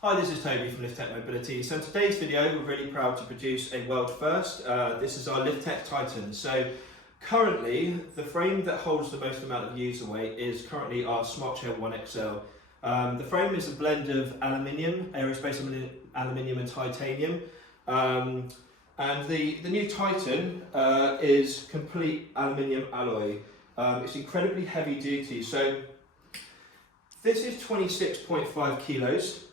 Hi, this is Toby from LITH-TECH Mobility. So in today's video, we're really proud to produce a world first. This is our LITH-TECH Titan. So currently, the frame that holds the most amount of user weight is currently our SmartChair 1XL. The frame is a blend of aluminium, aerospace aluminium and titanium. And the new Titan is complete aluminium alloy. It's incredibly heavy duty. So this is 26.5 kilos.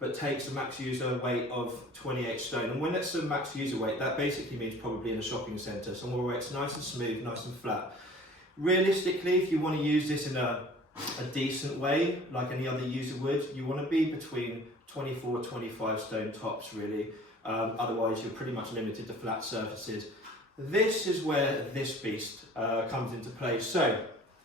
But takes a max user weight of 28 stone. And when that's the max user weight, that basically means probably in a shopping centre, somewhere where it's nice and smooth, nice and flat. Realistically, if you want to use this in a decent way, like any other user would, you want to be between 24 to 25 stone tops, really. Otherwise, you're pretty much limited to flat surfaces. This is where this beast comes into play. So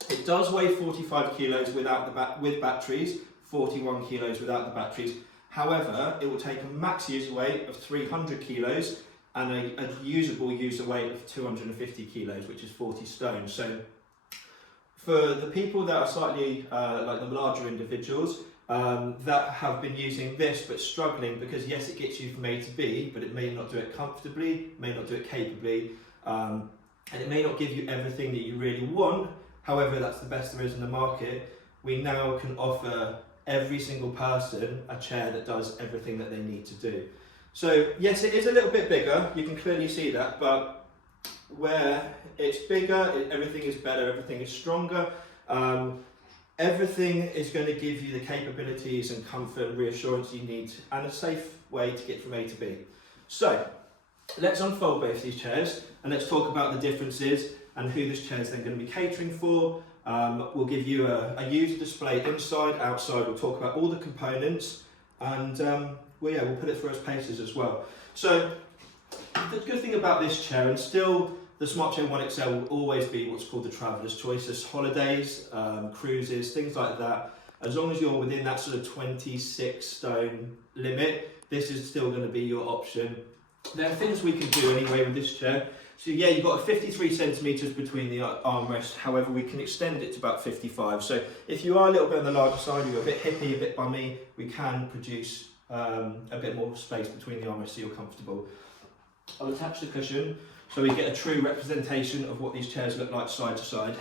it does weigh 45 kilos with batteries, 41 kilos without the batteries. However, it will take a max user weight of 300 kilos and a usable user weight of 250 kilos, which is 40 stone. So for the people that are slightly like the larger individuals that have been using this but struggling, because yes, it gets you from A to B, but it may not do it comfortably, may not do it capably, and it may not give you everything that you really want. However, that's the best there is in the market. We now can offer every single person a chair that does everything that they need to do. So yes, it is a little bit bigger, you can clearly see that, but where it's bigger, everything is better, everything is stronger, everything is going to give you the capabilities and comfort and reassurance you need and a safe way to get from A to B. So let's unfold both these chairs and let's talk about the differences and who this chair is then going to be catering for. We'll give you a user display inside, outside, we'll talk about all the components, and we'll put it through its paces as well. So the good thing about this chair, and still the SmartChair 1XL will always be what's called the traveller's choice. There's holidays, cruises, things like that. As long as you're within that sort of 26 stone limit, this is still going to be your option. There are things we can do anyway with this chair. So yeah, you've got 53 centimetres between the armrests, however we can extend it to about 55. So if you are a little bit on the larger side, you're a bit hippie, a bit bummy, we can produce a bit more space between the armrests so you're comfortable. I'll attach the cushion so we get a true representation of what these chairs look like side to side.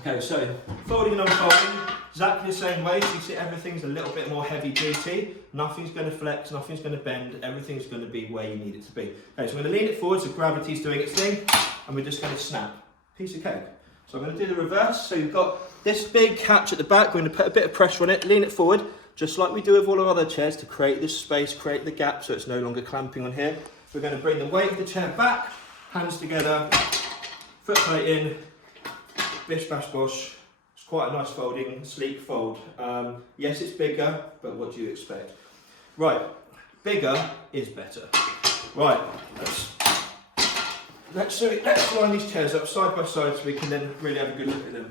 Okay, so folding and unfolding, exactly the same way. So you see everything's a little bit more heavy duty. Nothing's going to flex, nothing's going to bend, everything's going to be where you need it to be. Okay, so I'm going to lean it forward so gravity's doing its thing, and we're just going to snap. Piece of cake. So I'm going to do the reverse. So you've got this big catch at the back, we're going to put a bit of pressure on it, lean it forward, just like we do with all our other chairs to create this space, create the gap so it's no longer clamping on here. We're going to bring the weight of the chair back, hands together, foot plate in, bish bash bosh. It's quite a nice folding, sleek fold. Yes, it's bigger, but what do you expect? Right, bigger is better. Right, let's line these chairs up side by side so we can then really have a good look at them.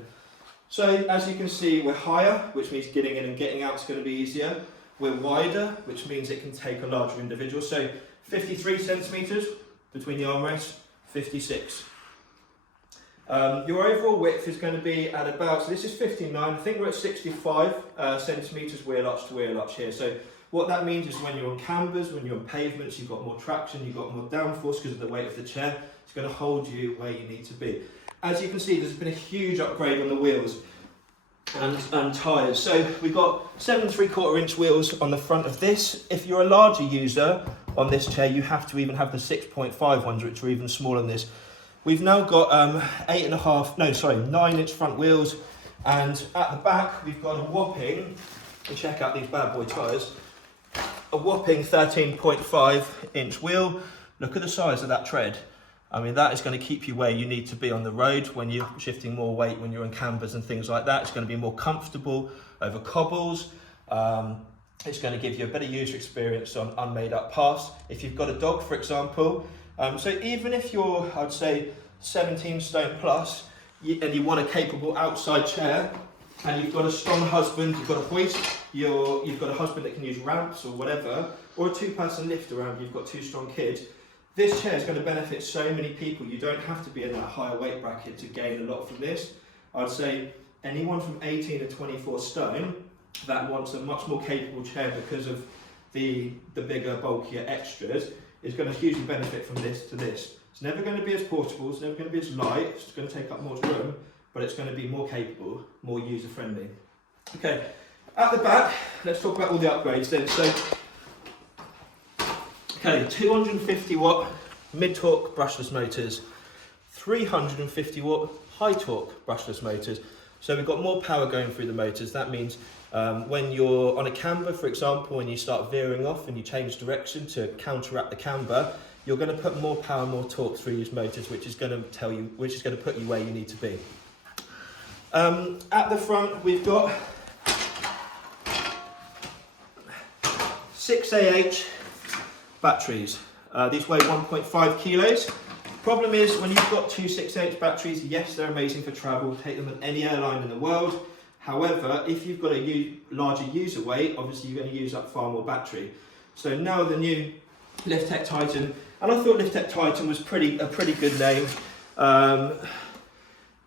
So as you can see, we're higher, which means getting in and getting out is going to be easier. We're wider, which means it can take a larger individual. So 53 centimetres between the armrests, 56. Your overall width is going to be at about, so this is 59, I think we're at 65 centimetres wheel arch to wheel arch here. So what that means is when you're on cambers, when you're on pavements, you've got more traction, you've got more downforce because of the weight of the chair. It's going to hold you where you need to be. As you can see, there's been a huge upgrade on the wheels and tyres. So we've got 7 3/4 inch wheels on the front of this. If you're a larger user on this chair, you have to even have the 6.5 ones, which are even smaller than this. We've now got 9 inch front wheels, and at the back we've got a whopping, and check out these bad boy tyres, a whopping 13.5 inch wheel. Look at the size of that tread. I mean, that is going to keep you where you need to be on the road when you're shifting more weight, when you're on cambers and things like that. It's going to be more comfortable over cobbles. It's going to give you a better user experience on unmade up paths. If you've got a dog, for example, so even if you're, I'd say, 17 stone plus, and you want a capable outside chair, and you've got a strong husband, you've got a hoist, you've got a husband that can use ramps or whatever, or a 2-person lift around, you've got 2 strong kids, this chair is going to benefit so many people. You don't have to be in that higher weight bracket to gain a lot from this. I'd say anyone from 18 to 24 stone that wants a much more capable chair because of the bigger, bulkier extras is going to hugely benefit from this to this. It's never going to be as portable, it's never going to be as light, it's going to take up more room, but it's going to be more capable, more user-friendly. Okay, at the back, let's talk about all the upgrades then. So, okay, 250 watt mid-torque brushless motors, 350 watt high-torque brushless motors. So we've got more power going through the motors. That means when you're on a camber, for example, and you start veering off and you change direction to counteract the camber, you're going to put more power, more torque through these motors, which is going to put you where you need to be. At the front, we've got 6Ah batteries. These weigh 1.5 kilos. Problem is, when you've got two 6Ah batteries, yes, they're amazing for travel, take them on any airline in the world. However, if you've got a larger user weight, obviously you're going to use up far more battery. So now the new LITH-TECH Titan, and I thought LITH-TECH Titan was a pretty good name. So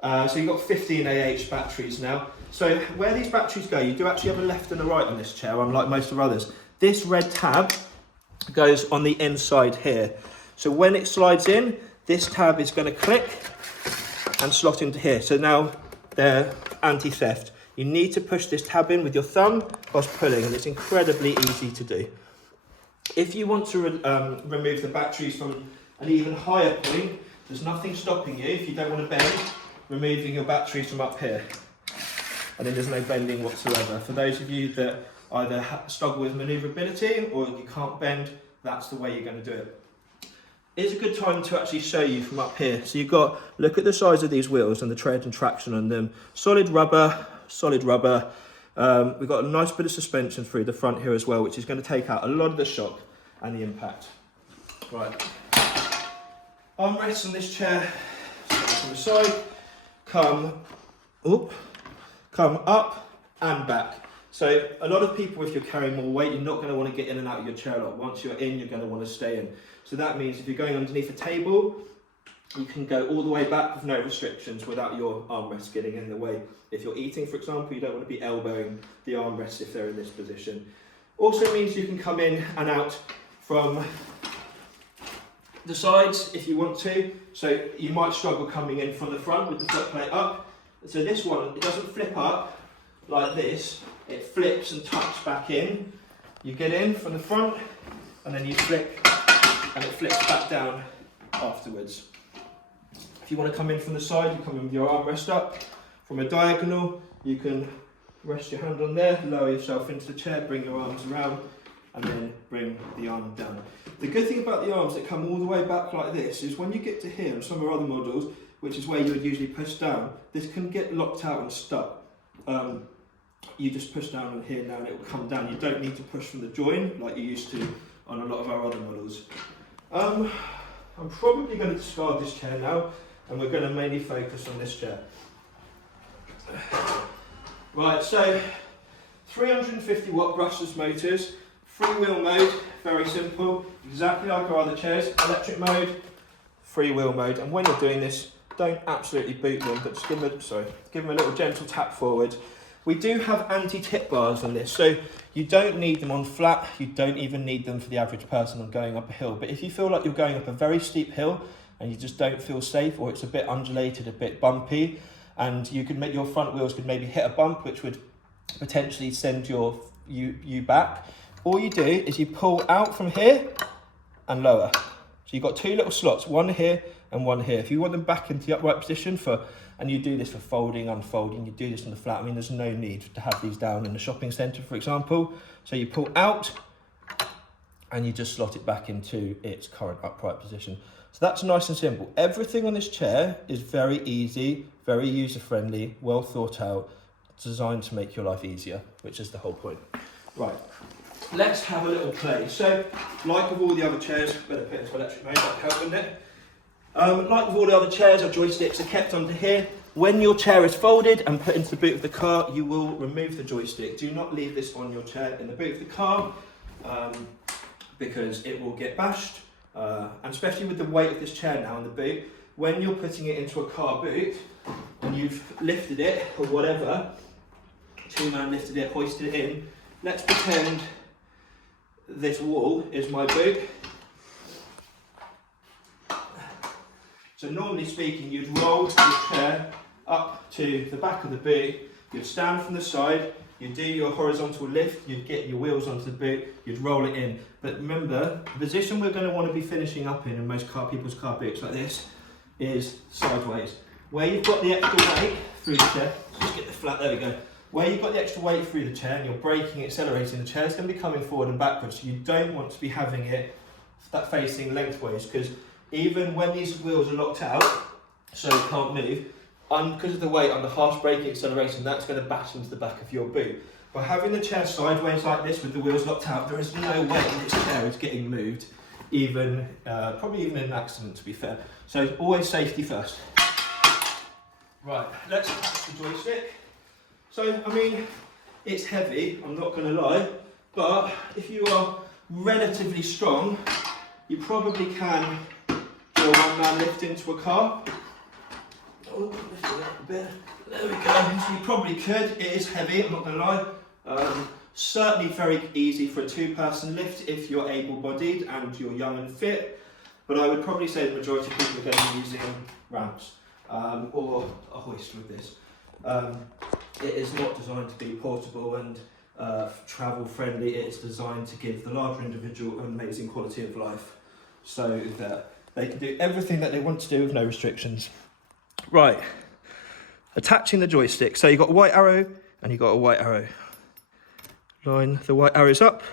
you've got 15Ah batteries now. So where these batteries go, you do actually have a left and a right on this chair, unlike most of others. This red tab goes on the inside here. So when it slides in, this tab is going to click and slot into here. So now they're anti-theft. You need to push this tab in with your thumb whilst pulling, and it's incredibly easy to do. If you want to remove the batteries from an even higher point, there's nothing stopping you, if you don't want to bend, removing your batteries from up here. And then there's no bending whatsoever. For those of you that either struggle with maneuverability or you can't bend, that's the way you're going to do it. It's a good time to actually show you from up here. So you've got, look at the size of these wheels and the tread and traction on them. Solid rubber. We've got a nice bit of suspension through the front here as well, which is going to take out a lot of the shock and the impact. Right. Armrests on this chair, from the side, come up and back. So a lot of people, if you're carrying more weight, you're not going to want to get in and out of your chair a lot. Once you're in, you're going to want to stay in. So that means if you're going underneath a table, you can go all the way back with no restrictions without your armrest getting in the way. If you're eating, for example, you don't want to be elbowing the armrest if they're in this position. Also means you can come in and out from the sides if you want to. So you might struggle coming in from the front with the foot plate up. So this one, it doesn't flip up like this. It flips and tucks back in. You get in from the front and then you flick and it flips back down afterwards. If you want to come in from the side, you come in with your armrest up. From a diagonal, you can rest your hand on there, lower yourself into the chair, bring your arms around, and then bring the arm down. The good thing about the arms that come all the way back like this is when you get to here, and some of our other models, which is where you would usually push down, this can get locked out and stuck. You just push down on here now and it will come down. You don't need to push from the join like you used to on a lot of our other models. I'm probably going to discard this chair now, and we're going to mainly focus on this chair. Right, so 350 watt brushless motors, freewheel mode, very simple, exactly like our other chairs. Electric mode, freewheel mode, and when you're doing this, don't absolutely boot them, but just give them a little gentle tap forward. We do have anti-tip bars on this, so you don't need them on flat, you don't even need them for the average person on going up a hill. But if you feel like you're going up a very steep hill and you just don't feel safe, or it's a bit undulated, a bit bumpy, and you could make your front wheels could maybe hit a bump, which would potentially send you back, all you do is you pull out from here and lower. So you've got two little slots, one here and one here. If you want them back into the upright position and you do this for folding, unfolding, you do this on the flat, I mean, there's no need to have these down in the shopping centre, for example. So you pull out and you just slot it back into its current upright position. So that's nice and simple. Everything on this chair is very easy, very user-friendly, well thought out, designed to make your life easier, which is the whole point. Right, let's have a little play. So, like with all the other chairs, better put into electric mode, that'll help, wouldn't it? Like with all the other chairs, our joysticks are kept under here. When your chair is folded and put into the boot of the car, you will remove the joystick. Do not leave this on your chair in the boot of the car, because it will get bashed. And especially with the weight of this chair now in the boot, when you're putting it into a car boot and you've lifted it or whatever, Two-man lifted it, hoisted it in. Let's pretend this wall is my boot. So normally speaking, you'd roll the chair up to the back of the boot, you'd stand from the side, you'd do your horizontal lift, you'd get your wheels onto the boot, you'd roll it in. But remember, the position we're going to want to be finishing up in most people's car boots like this is sideways. Where you've got the extra weight through the chair, just get the flat, there we go. Where you've got the extra weight through the chair and you're braking, accelerating, the chair's going to be coming forward and backwards, so you don't want to be having it that facing lengthways, because even when these wheels are locked out, so you can't move, because of the weight on the harsh braking acceleration, that's going to bash into the back of your boot. By having the chair sideways like this with the wheels locked out, there is no way this chair is getting moved, even probably even in an accident, to be fair. So always safety first. Right, let's attach the joystick. So, I mean, it's heavy, I'm not going to lie, but if you are relatively strong, you probably can do a one-man lift into a car. Oh, lift it up a bit. There we go. So you probably could. It is heavy, I'm not going to lie. Certainly very easy for a two-person lift if you're able-bodied and you're young and fit. But I would probably say the majority of people are going to be using ramps or a hoist with this. It is not designed to be portable and travel-friendly. It is designed to give the larger individual an amazing quality of life, so that they can do everything that they want to do with no restrictions. Right, attaching the joystick. So you've got a white arrow and you've got a white arrow. Line the white arrows up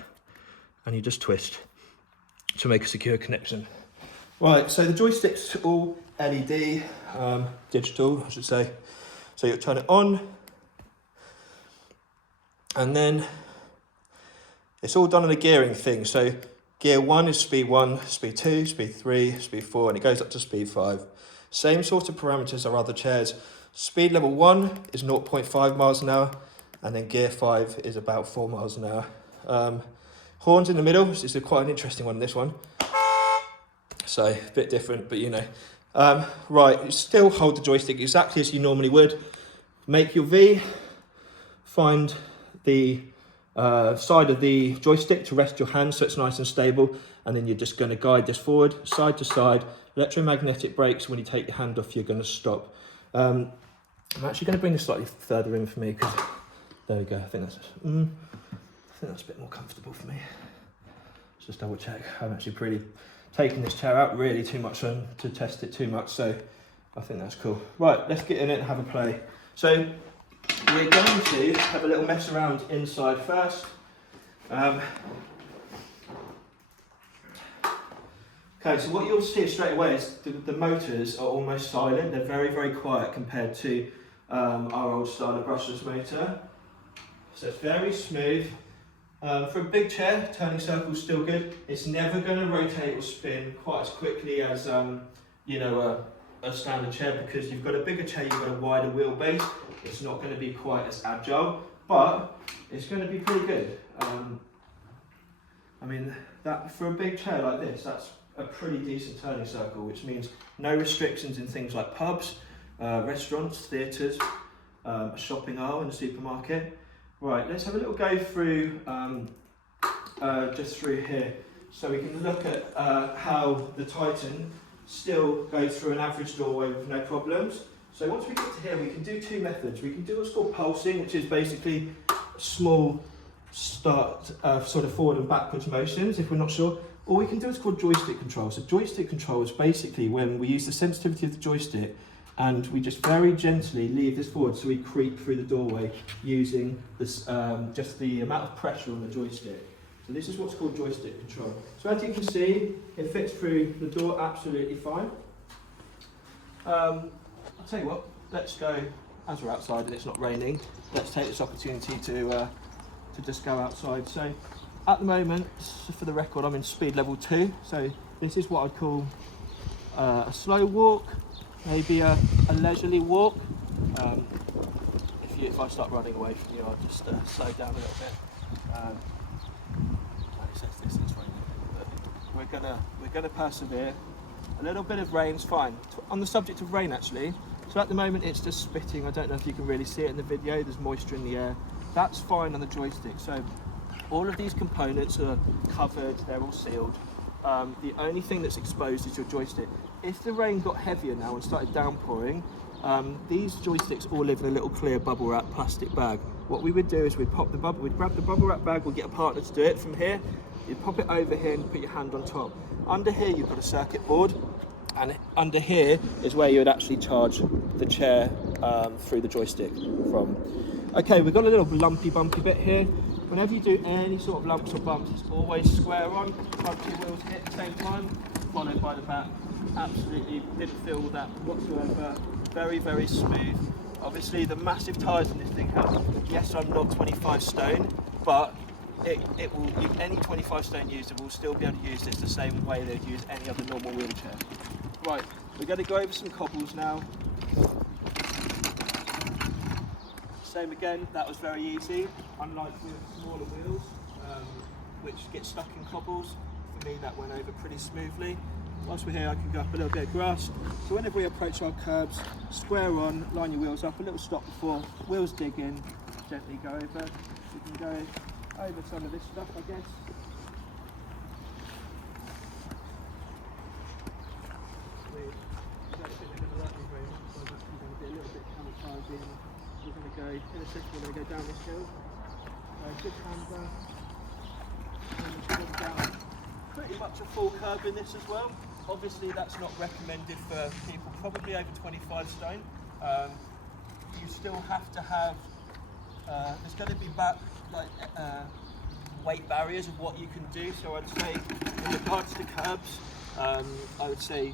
and you just twist to make a secure connection. Right, so the joystick's all LED, digital, I should say. So you'll turn it on, and then it's all done on a gearing thing. So gear 1 is speed 1, speed 2, speed 3, speed 4, and it goes up to speed 5. Same sort of parameters as our other chairs. Speed level 1 is 0.5 miles an hour, and then gear 5 is about 4 miles an hour. Horns in the middle, this is quite an interesting one, this one. So a bit different, but you know. Right, still hold the joystick exactly as you normally would. Make your V, find the side of the joystick to rest your hand so it's nice and stable, and then you're just going to guide this forward, side to side. Electromagnetic brakes, when you take your hand off, you're going to stop. I'm actually going to bring this slightly further in for me, because there we go, I think that's a bit more comfortable for me. Let's just double check. I'm actually pretty taking this chair out really too much on to test it too much, so I think that's cool. Right, let's get in it and have a play. So we're going to have a little mess around inside first. Okay, so what you'll see straight away is the motors are almost silent. They're very, very quiet compared to our old style of brushless motor. So it's very smooth. For a big chair, turning circle's still good. It's never going to rotate or spin quite as quickly as you know, a standard chair, because you've got a bigger chair, you've got a wider wheelbase. It's not going to be quite as agile, but it's going to be pretty good. I mean, that for a big chair like this, that's a pretty decent turning circle, which means no restrictions in things like pubs, restaurants, theatres, a shopping aisle in a supermarket. Right, let's have a little go through, just through here, so we can look at how the Titan still goes through an average doorway with no problems. So once we get to here, we can do two methods. We can do what's called pulsing, which is basically small start, sort of forward and backwards motions, if we're not sure. Or we can do what's called joystick control. So joystick control is basically when we use the sensitivity of the joystick and we just very gently leave this forward, so we creep through the doorway using this, just the amount of pressure on the joystick. So this is what's called joystick control. So as you can see, it fits through the door absolutely fine. I'll tell you what, let's go, as we're outside and it's not raining, let's take this opportunity to just go outside. So at the moment, for the record, I'm in speed level 2. So this is what I'd call a slow walk, maybe a leisurely walk. If I start running away from you, I'll just slow down a little bit. It says this is raining, but we're gonna persevere. A little bit of rain's fine. On the subject of rain, actually, so at the moment it's just spitting. I don't know if you can really see it in the video. There's moisture in the air, That's fine on the joystick. So all of these components are covered, they're all sealed. The only thing that's exposed is your joystick. If the rain got heavier now and started downpouring, these joysticks all live in a little clear bubble wrap plastic bag. What we would do is we'd grab the bubble wrap bag, we'd get a partner to do it from here. You'd pop it over here and put your hand on top. Under here you've got a circuit board, and under here is where you would actually charge the chair through the joystick from. Okay, we've got a little lumpy bumpy bit here. Whenever you do any sort of lumps or bumps, it's always square on, front two wheels hit at the same time, followed by the back. Absolutely didn't feel that whatsoever. Very, very smooth. Obviously the massive tyres on this thing help. Yes, I'm not 25 stone, but it will, any 25 stone user will still be able to use this the same way they'd use any other normal wheelchair. Right, we're going to go over some cobbles now. Same again, that was very easy, unlike with smaller wheels, which get stuck in cobbles. For me, that went over pretty smoothly. Whilst we're here, I can go up a little bit of grass. So whenever we approach our curbs, square on, line your wheels up, a little stop before, wheels dig in, gently go over. You can go over some of this stuff, I guess. I don't think they're going to like me very much, so I'm actually going to be a little bit camouflaging. We're going to go, in a second, we're going to go down this hill. Good camber. And we're going down. Pretty much a full curb in this as well. Obviously that's not recommended for people probably over 25 stone. You still have to have, there's going to be weight barriers of what you can do. So I'd say in regards to curbs, I would say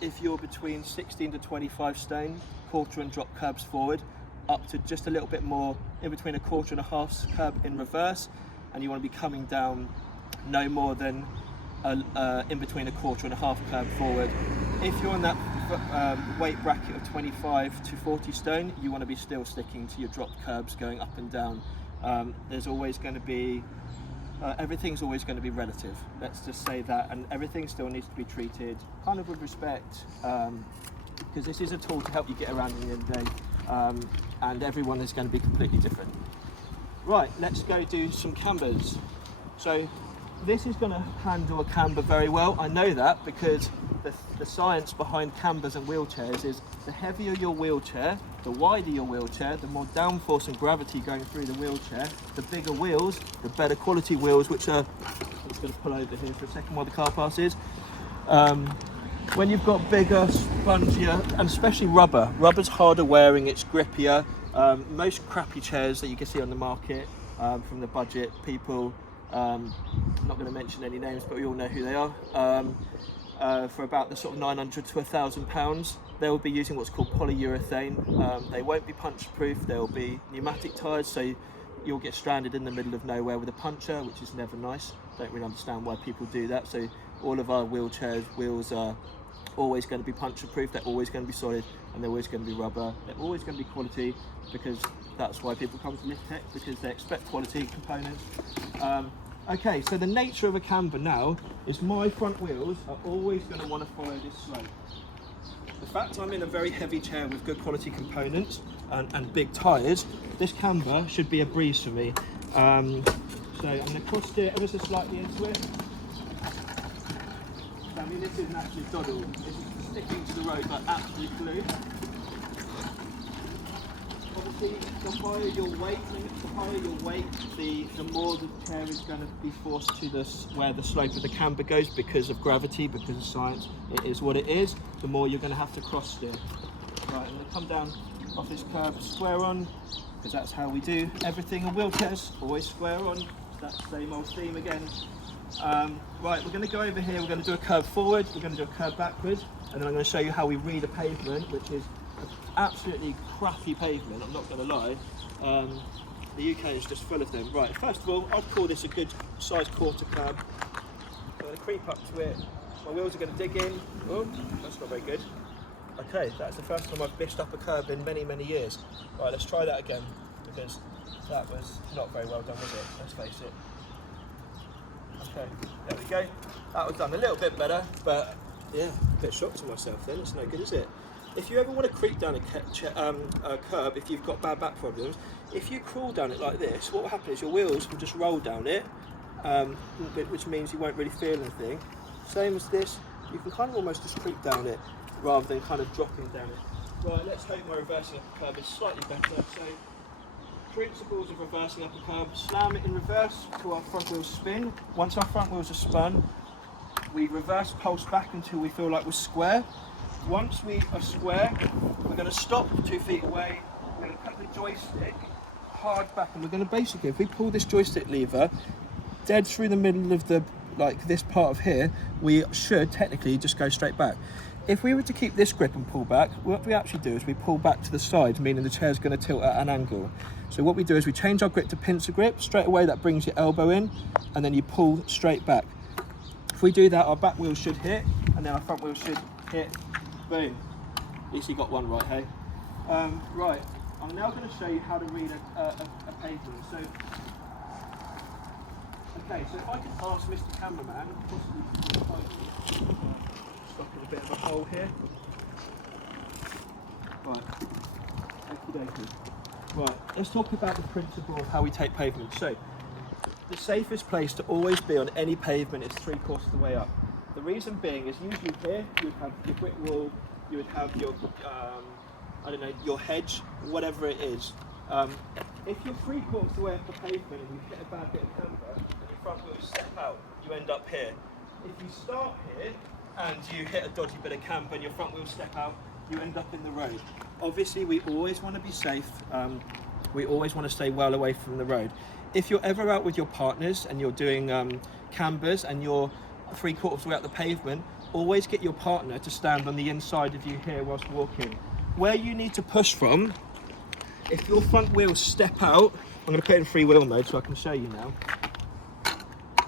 if you're between 16 to 25 stone, quarter and drop curbs forward, up to just a little bit more, in between a quarter and a half curb in reverse, and you want to be coming down no more than in between a quarter and a half curb forward. If you're on that weight bracket of 25 to 40 stone, you want to be still sticking to your dropped curbs going up and down. There's always going to be, everything's always going to be relative, let's just say that, and everything still needs to be treated kind of with respect, because this is a tool to help you get around at the end of the day, and everyone is going to be completely different. Right, let's go do some cambers. So this is going to handle a camber very well. I know that because the science behind cambers and wheelchairs is the heavier your wheelchair, the wider your wheelchair, the more downforce and gravity going through the wheelchair, the bigger wheels, the better quality wheels, which are, I'm just going to pull over here for a second while the car passes. When you've got bigger, spongier, and especially rubber's harder wearing, it's grippier. Most crappy chairs that you can see on the market from the budget people, I'm not going to mention any names, but we all know who they are, for about the sort of 900 to £1,000, they will be using what's called polyurethane. They won't be punch proof, they'll be pneumatic tyres, so you'll get stranded in the middle of nowhere with a puncher, which is never nice. Don't really understand why people do that. So all of our wheels are always going to be puncture proof, they're always going to be solid, and they're always going to be rubber, they're always going to be quality, because that's why people come to LITH-TECH, because they expect quality components. Okay, so the nature of a camber now is my front wheels are always going to want to follow this slope. The fact I'm in a very heavy chair with good quality components and big tyres, this camber should be a breeze for me. So I'm going to cross steer ever so slightly into it. I mean, this isn't actually doddle, this is sticking to the road, but absolute glue. Obviously, the higher your weight, the more the chair is going to be forced to where the slope of the camber goes, because of gravity, because of science. It is what it is. The more you're going to have to cross steer. Right, I'm going to come down off this curb square on, because that's how we do everything in wheelchairs. Always square on. That's the same old theme again. Right, we're going to go over here. We're going to do a curve forward. We're going to do a curve backwards, and then I'm going to show you how we read a pavement, which is absolutely crappy pavement, I'm not going to lie. The UK is just full of them. Right, first of all, I'd call this a good sized quarter curb. I'm going to creep up to it. My wheels are going to dig in. Oh, that's not very good. Okay, that's the first time I've bished up a curb in many, many years. Right, let's try that again, because that was not very well done, was it? Let's face it. Okay, there we go. That was done a little bit better, but yeah, a bit shocked to myself then. It's no good, is it? if you ever want to creep down a curb, if you've got bad back problems, if you crawl down it like this, what will happen is your wheels will just roll down it, which means you won't really feel anything. Same as this, you can kind of almost just creep down it rather than kind of dropping down it. Right, let's hope my reversing up a curb is slightly better. So, principles of reversing up a curb: slam it in reverse till our front wheels spin. Once our front wheels are spun, we reverse pulse back until we feel like we're square. Once we are square, we're going to stop 2 feet away. We're going to put the joystick hard back, and we're going to basically, if we pull this joystick lever dead through the middle of the, like this part of here, we should technically just go straight back. If we were to keep this grip and pull back, what we actually do is we pull back to the side, meaning the chair's going to tilt at an angle. So what we do is we change our grip to pincer grip. Straight away that brings your elbow in, and then you pull straight back. If we do that, our back wheel should hit, and then our front wheel should hit. Boom. At least you got one right, hey? Right, I'm now going to show you how to read a pavement. So, okay, so if I could ask Mr. Cameraman, possibly stuck in a bit of a hole here. Right, okey-dokey. Right, let's talk about the principle of how we take pavement. So, the safest place to always be on any pavement is 3/4 of the way up. The reason being is usually here you would have your brick wall, you would have your, I don't know, your hedge, whatever it is. If you're 3/4 of the way up the pavement and you hit a bad bit of camber and your front wheel step out, you end up here. If you start here and you hit a dodgy bit of camber and your front wheel step out, you end up in the road. Obviously we always want to be safe, we always want to stay well away from the road. If you're ever out with your partners and you're doing cambers and you're 3/4 of the way up the pavement, always get your partner to stand on the inside of you here whilst walking. Where you need to push from, if your front wheels step out, I'm going to put it in free wheel mode so I can show you now.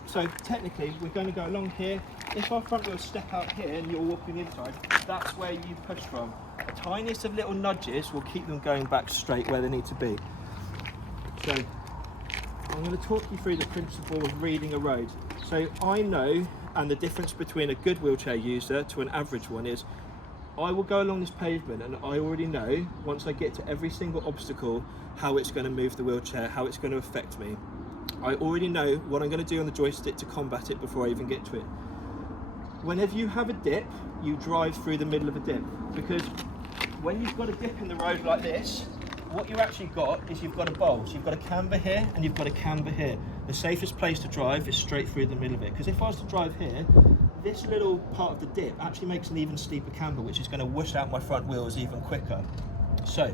So technically we're going to go along here. If our front wheels step out here and you're walking inside, that's where you push from. The tiniest of little nudges will keep them going back straight where they need to be. So I'm going to talk you through the principle of reading a road. So I know, and the difference between a good wheelchair user to an average one is, I will go along this pavement and I already know, once I get to every single obstacle, how it's going to move the wheelchair, how it's going to affect me. I already know what I'm going to do on the joystick to combat it before I even get to it. Whenever you have a dip, you drive through the middle of a dip, because when you've got a dip in the road like this, what you've actually got is you've got a bulge. You've got a camber here and you've got a camber here. The safest place to drive is straight through the middle of it, because if I was to drive here, this little part of the dip actually makes an even steeper camber, which is going to whoosh out my front wheels even quicker. So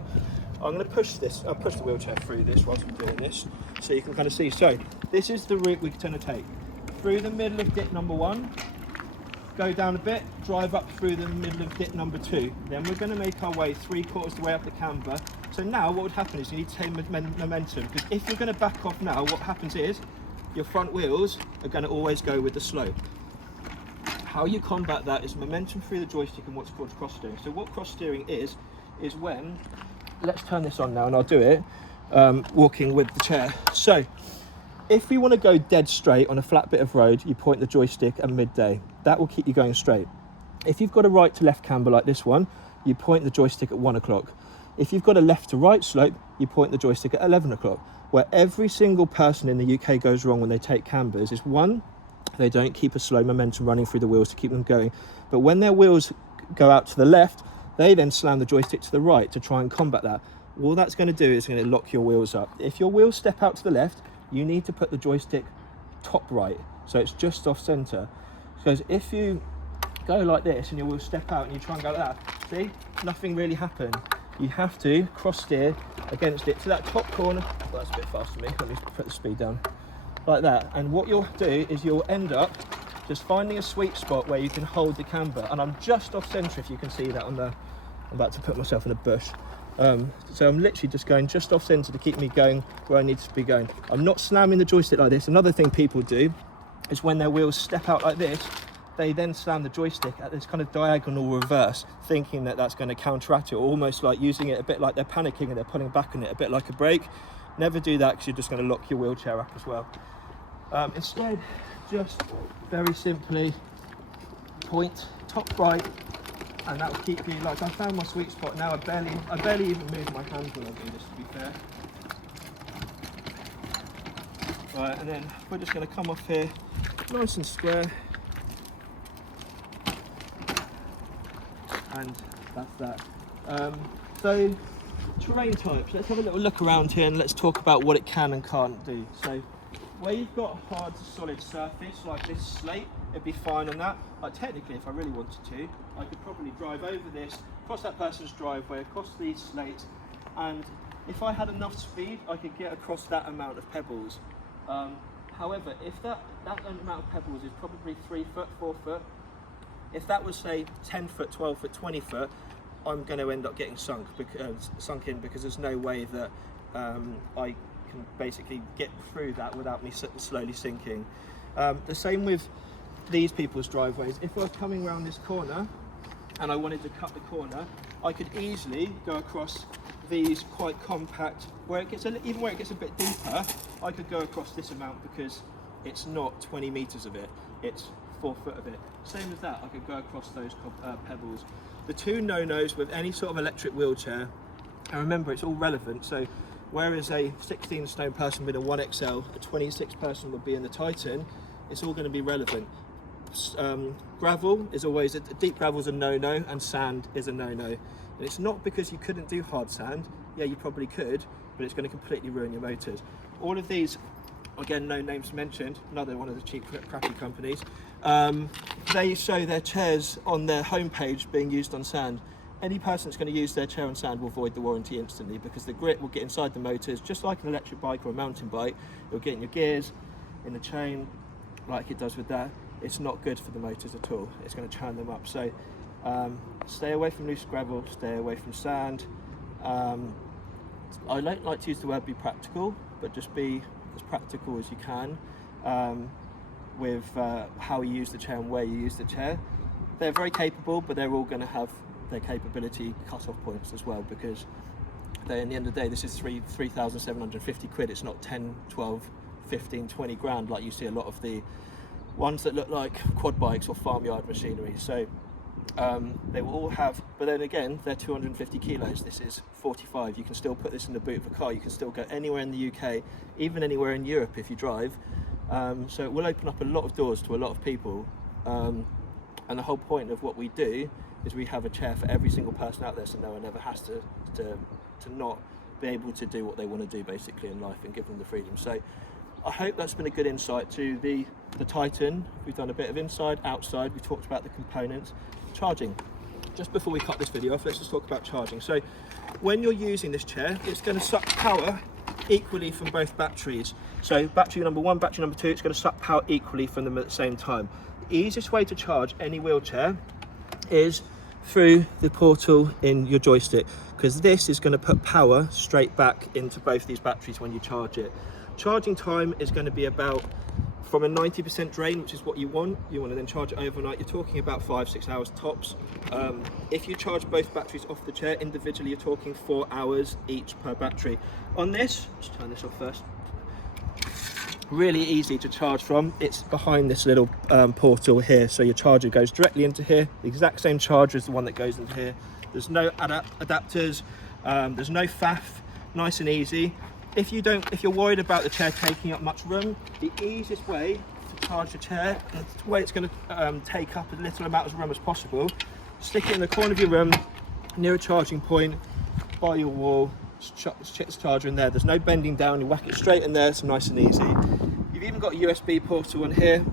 I'm going to push this, I'll push the wheelchair through this whilst I'm doing this, so you can kind of see. So this is the route we're going to take. Through the middle of dip number 1, go down a bit, drive up through the middle of dip number 2. Then we're going to make our way 3/4 of the way up the camber. So now what would happen is you need to take momentum, because if you're going to back off now, what happens is your front wheels are going to always go with the slope. How you combat that is momentum through the joystick and what's called cross steering. So what cross steering is when, let's turn this on now and I'll do it, walking with the chair. So if we want to go dead straight on a flat bit of road, you point the joystick at midday. That will keep you going straight. If you've got a right to left camber like this one, you point the joystick at 1 o'clock. If you've got a left to right slope, you point the joystick at 11 o'clock. Where every single person in the UK goes wrong when they take cambers is, 1, they don't keep a slow momentum running through the wheels to keep them going. But when their wheels go out to the left, they then slam the joystick to the right to try and combat that. All that's going to do is going to lock your wheels up. If your wheels step out to the left, you need to put the joystick top right, so it's just off centre. Because if you go like this and your wheels step out and you try and go like that, see, nothing really happened. You have to cross steer against it to that top corner. Well, that's a bit fast for me, let me put the speed down. Like that, and what you'll do is you'll end up just finding a sweet spot where you can hold the camber. And I'm just off centre, if you can see that on the, I'm about to put myself in a bush. So I'm literally just going just off centre to keep me going where I need to be going. I'm not slamming the joystick like this. Another thing people do is when their wheels step out like this, they then slam the joystick at this kind of diagonal reverse, thinking that that's going to counteract it, or almost like using it a bit like they're panicking and they're pulling back on it, a bit like a brake. Never do that, because you're just going to lock your wheelchair up as well. Instead, just very simply point top right, and that will keep me, like I found my sweet spot now. I barely even move my hands when I do this, to be fair. Right, and then we're just going to come off here nice and square, and that's that. So terrain types, let's have a little look around here and let's talk about what it can and can't do. So where you've got a hard to solid surface like this slate, it'd be fine on that. Like technically, if I really wanted to, I could probably drive over this, across that person's driveway, across these slates, and if I had enough speed, I could get across that amount of pebbles. However, if that amount of pebbles is probably 3 foot, 4 foot, if that was say 10 foot, 12 foot, 20 foot, I'm going to end up getting sunk in because there's no way that I can basically get through that without me slowly sinking. The same with these people's driveways. If I was coming around this corner and I wanted to cut the corner, I could easily go across these quite compact, even where it gets a bit deeper, I could go across this amount because it's not 20 meters of it, it's 4 foot of it. Same as that, I could go across those pebbles. The two no-nos with any sort of electric wheelchair, and remember it's all relevant, so whereas a 16 stone person with a 1XL, a 26 person would be in the Titan, it's all going to be relevant. Gravel is always, deep gravel is a no-no, and sand is a no-no. And it's not because you couldn't do hard sand, yeah you probably could, but it's going to completely ruin your motors. All of these, again no names mentioned, another one of the cheap crappy companies, they show their chairs on their homepage being used on sand. Any person that's going to use their chair on sand will void the warranty instantly because the grit will get inside the motors, just like an electric bike or a mountain bike. It'll get in your gears, in the chain, like it does with that. It's not good for the motors at all. It's going to churn them up. So stay away from loose gravel, stay away from sand. I don't like to use the word be practical, but just be as practical as you can with how you use the chair and where you use the chair. They're very capable, but they're all going to have their capability cut-off points as well, because in the end of the day, this is 3,750 quid. It's not 10, 12, 15, 20 grand like you see a lot of the ones that look like quad bikes or farmyard machinery. So they will all have, but then again, they're 250 kilos. This is 45. You can still put this in the boot of a car. You can still go anywhere in the UK, even anywhere in Europe if you drive. So it will open up a lot of doors to a lot of people. And the whole point of what we do is we have a chair for every single person out there, so no one ever has to not be able to do what they want to do basically in life, and give them the freedom. So I hope that's been a good insight to the Titan. We've done a bit of inside, outside, we talked about the components. Charging. Just before we cut this video off, let's just talk about charging. So when you're using this chair, it's going to suck power equally from both batteries. So battery number 1, battery number 2, it's going to suck power equally from them at the same time. The easiest way to charge any wheelchair is through the portal in your joystick, because this is going to put power straight back into both these batteries when you charge it. Charging time is going to be about, from a 90% drain, which is what you want to then charge it overnight, you're talking about 5-6 hours tops. If you charge both batteries off the chair individually, you're talking 4 hours each per battery. On this, let's turn this off first. Really easy to charge from. It's behind this little portal here, so your charger goes directly into here. The exact same charger as the one that goes into here. There's no adapters, there's no faff, nice and easy. If you're worried about the chair taking up much room, the easiest way to charge your chair, the way it's going to take up as little amount of room as possible, stick it in the corner of your room, near a charging point, by your wall, chuck this charger in there. There's no bending down, you whack it straight in there, it's nice and easy. You've even got a USB portal on here,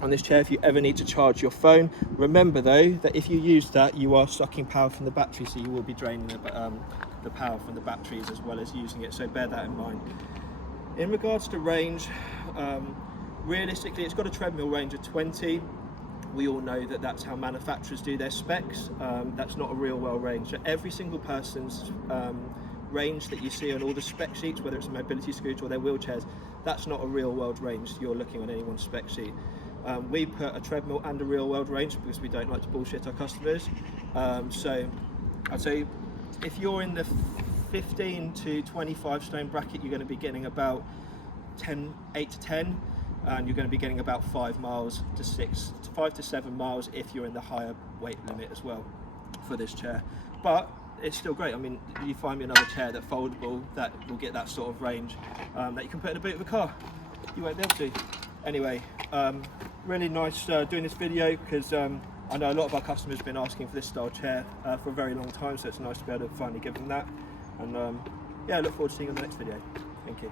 on this chair, if you ever need to charge your phone. Remember though, that if you use that, you are sucking power from the battery, so you will be draining the power from the batteries as well as using it, so bear that in mind. In regards to range, realistically it's got a treadmill range of 20. We all know that that's how manufacturers do their specs. That's not a real world range. So every single person's range that you see on all the spec sheets, whether it's a mobility scooter or their wheelchairs, that's not a real world range you're looking on anyone's spec sheet. We put a treadmill and a real world range because we don't like to bullshit our customers. So I'd say if you're in the 15 to 25 stone bracket, you're going to be getting about 8 to 10, and you're going to be getting about 5 to 7 miles if you're in the higher weight limit as well. for this chair, but it's still great. I mean, you find me another chair that's foldable that will get that sort of range that you can put in the boot of a car. You won't be able to. Anyway, really nice doing this video, because I know a lot of our customers have been asking for this style chair for a very long time, so it's nice to be able to finally give them that. And yeah, I look forward to seeing you in the next video. Thank you.